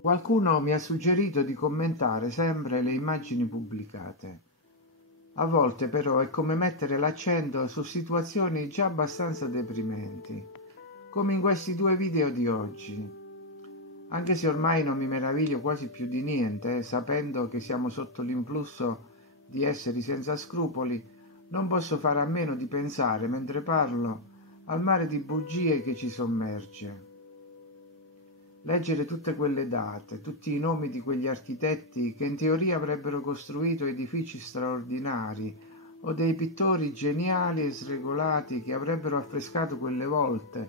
Qualcuno mi ha suggerito di commentare sempre le immagini pubblicate. A volte però è come mettere l'accento su situazioni già abbastanza deprimenti, come in questi due video di oggi. Anche se ormai non mi meraviglio quasi più di niente, sapendo che siamo sotto l'influsso di esseri senza scrupoli, non posso fare a meno di pensare, mentre parlo, al mare di bugie che ci sommerge. Leggere tutte quelle date, tutti i nomi di quegli architetti che in teoria avrebbero costruito edifici straordinari, o dei pittori geniali e sregolati che avrebbero affrescato quelle volte,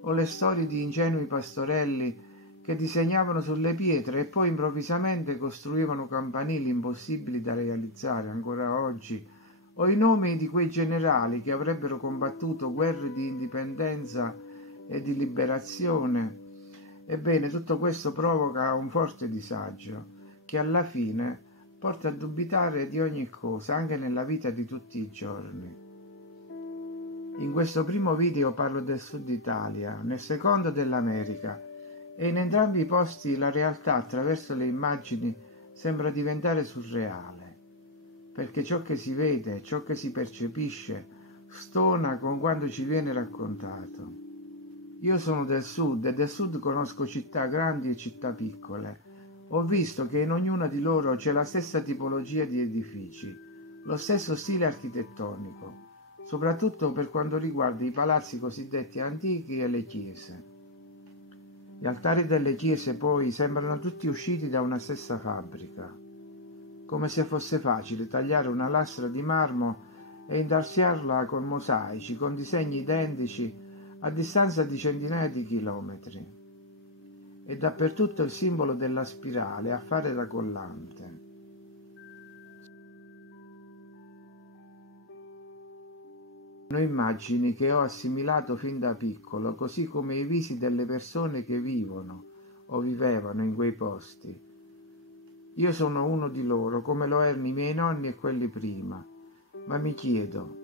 o le storie di ingenui pastorelli che disegnavano sulle pietre e poi improvvisamente costruivano campanili impossibili da realizzare ancora oggi, o i nomi di quei generali che avrebbero combattuto guerre di indipendenza e di liberazione. Ebbene, tutto questo provoca un forte disagio, che alla fine porta a dubitare di ogni cosa, anche nella vita di tutti i giorni. In questo primo video parlo del Sud Italia, nel secondo dell'America, e in entrambi i posti la realtà attraverso le immagini sembra diventare surreale, perché ciò che si vede, ciò che si percepisce, stona con quanto ci viene raccontato. Io sono del sud e del sud conosco città grandi e città piccole. Ho visto che in ognuna di loro c'è la stessa tipologia di edifici, lo stesso stile architettonico, soprattutto per quanto riguarda i palazzi cosiddetti antichi e le chiese. Gli altari delle chiese poi sembrano tutti usciti da una stessa fabbrica, come se fosse facile tagliare una lastra di marmo e intarsiarla con mosaici, con disegni identici a distanza di centinaia di chilometri. E dappertutto il simbolo della spirale a fare da collante. Sono immagini che ho assimilato fin da piccolo, così come i visi delle persone che vivono o vivevano in quei posti. Io sono uno di loro, come lo erano i miei nonni e quelli prima, ma mi chiedo,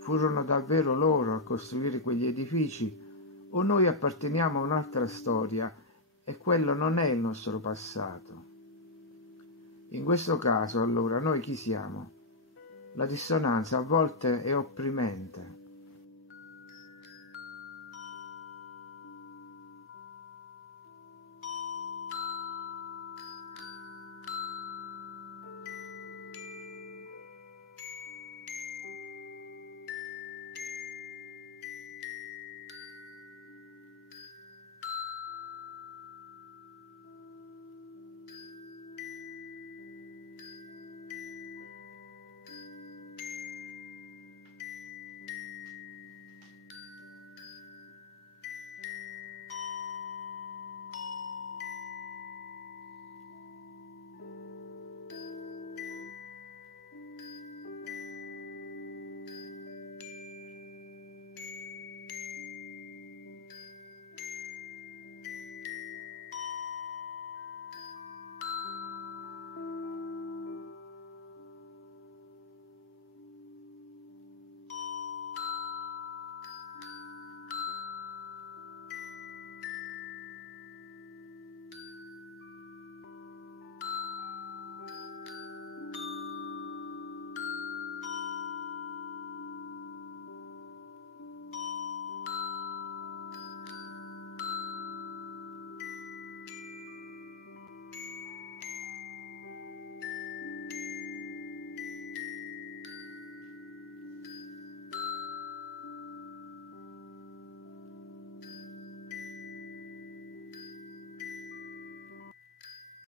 furono davvero loro a costruire quegli edifici o noi apparteniamo a un'altra storia e quello non è il nostro passato? In questo caso, allora, noi chi siamo? La dissonanza a volte è opprimente.